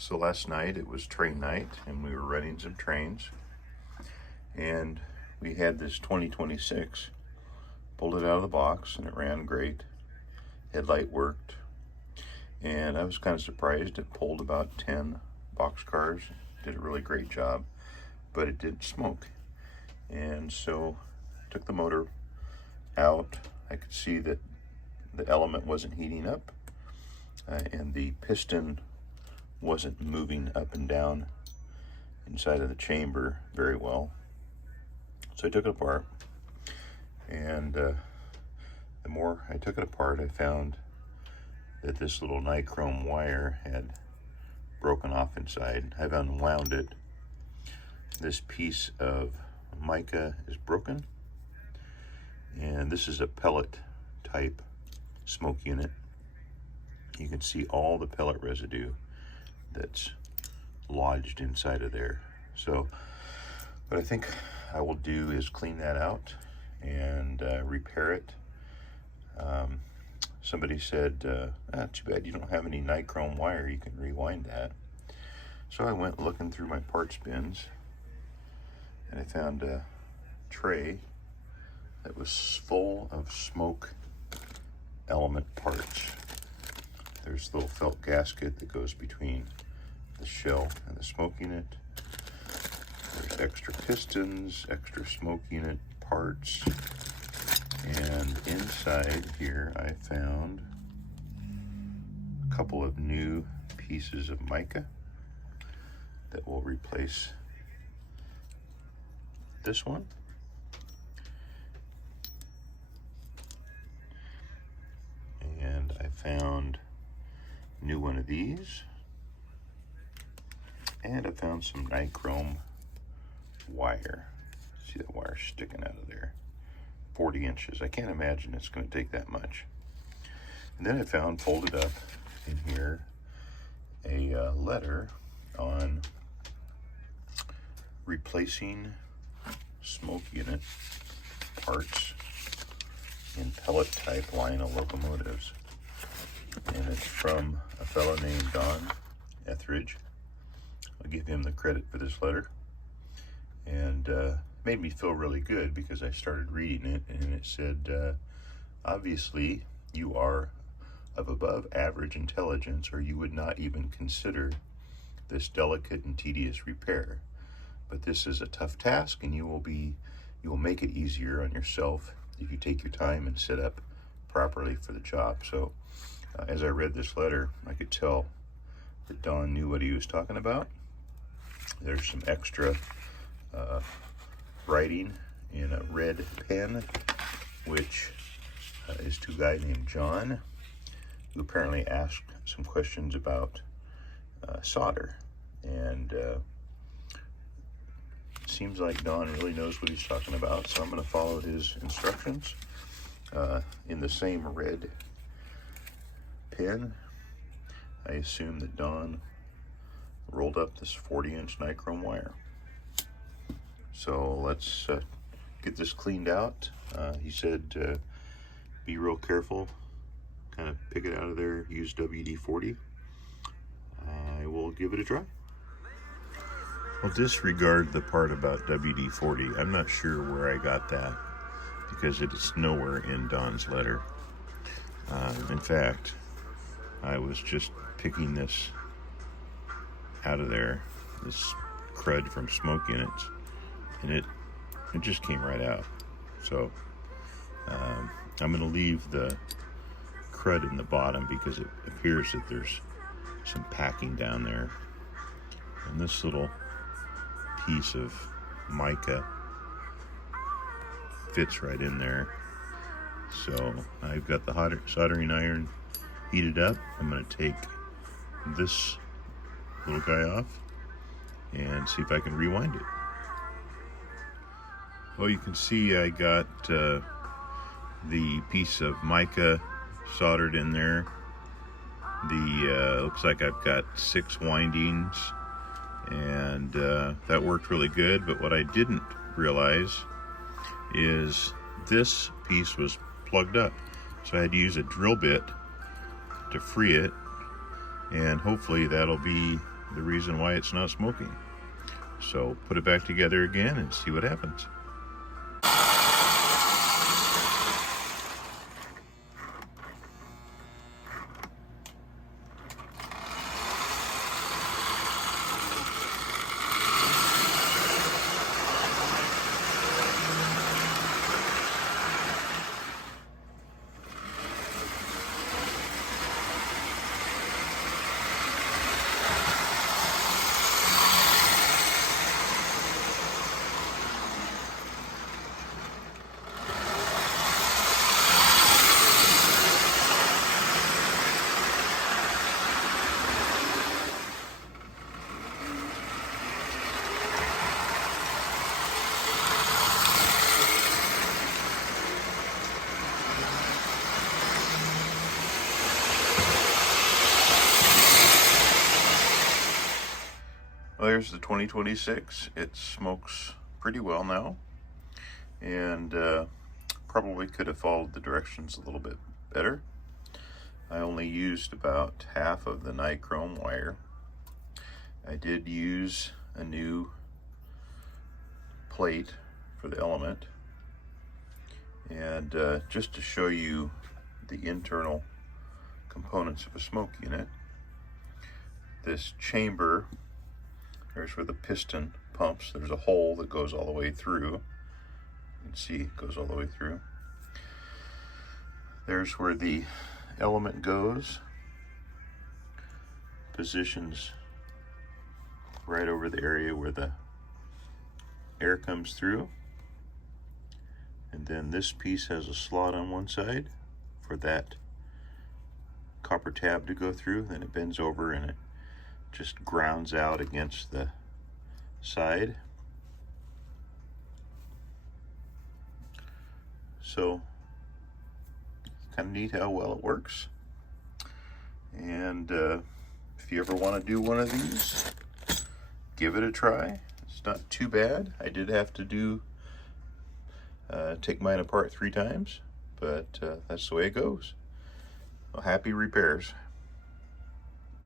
So last night it was train night and we were running some trains, and we had this 2026, pulled it out of the box and it ran great. Headlight worked, and I was kind of surprised. It pulled about 10 box cars, did a really great job, but it did smoke. And so took the motor out. I could see that the element wasn't heating up, and the piston wasn't moving up and down inside of the chamber very well. So I took it apart, and the more I took it apart, I found that this little nichrome wire had broken off inside. I've unwound it. This piece of mica is broken, and this is a pellet type smoke unit. You can see all the pellet residue that's lodged inside of there. So what I think I will do is clean that out and repair it. Somebody said, too bad you don't have any nichrome wire, you can rewind that. So I went looking through my parts bins, and I found a tray that was full of smoke element parts. There's a little felt gasket that goes between the shell and the smoke unit. There's extra pistons, extra smoke unit parts, and inside here I found a couple of new pieces of mica that will replace this one. And I found a new one of these, and I found some nichrome wire. See that wire sticking out of there? 40 inches. I can't imagine it's going to take that much. And then I found, folded up in here, a letter on replacing smoke unit parts in pellet type Lionel locomotives. And it's from a fellow named Don Etheridge. I'll give him the credit for this letter. And made me feel really good, because I started reading it, and it said, obviously you are of above average intelligence, or you would not even consider this delicate and tedious repair. But this is a tough task, and you will make it easier on yourself if you take your time and set up properly for the job. So as I read this letter, I could tell that Don knew what he was talking about. There's some extra writing in a red pen, which is to a guy named John, who apparently asked some questions about solder. And seems like Don really knows what he's talking about, so I'm going to follow his instructions in the same red pen. I assume that Don rolled up this 40-inch nichrome wire. So let's get this cleaned out. He said be real careful, kind of pick it out of there, use WD-40. I will give it a try. I'll disregard the part about WD-40. I'm not sure where I got that, because it is nowhere in Don's letter. In fact, I was just picking this out of there, this crud from smoke units, and it just came right out. So I'm going to leave the crud in the bottom, because it appears that there's some packing down there. And this little piece of mica fits right in there. So I've got the soldering iron heated up. I'm going to take this little guy off and see if I can rewind it. Well, you can see I got the piece of mica soldered in there. Looks like I've got 6 windings, and that worked really good. But what I didn't realize is this piece was plugged up, so I had to use a drill bit to free it, and hopefully that'll be the reason why it's not smoking. So put it back together again and see what happens. Well, there's the 2026. It smokes pretty well now, and probably could have followed the directions a little bit better. I only used about half of the nichrome wire. I did use a new plate for the element, and just to show you the internal components of a smoke unit, this chamber, there's where the piston pumps. There's a hole that goes all the way through. You can see it goes all the way through. There's where the element goes. Positions right over the area where the air comes through. And then this piece has a slot on one side for that copper tab to go through. Then it bends over and it just grounds out against the side. So kind of neat how well it works. And if you ever want to do one of these, give it a try. It's not too bad. I did have to take mine apart 3 times, but that's the way it goes. Well, happy repairs.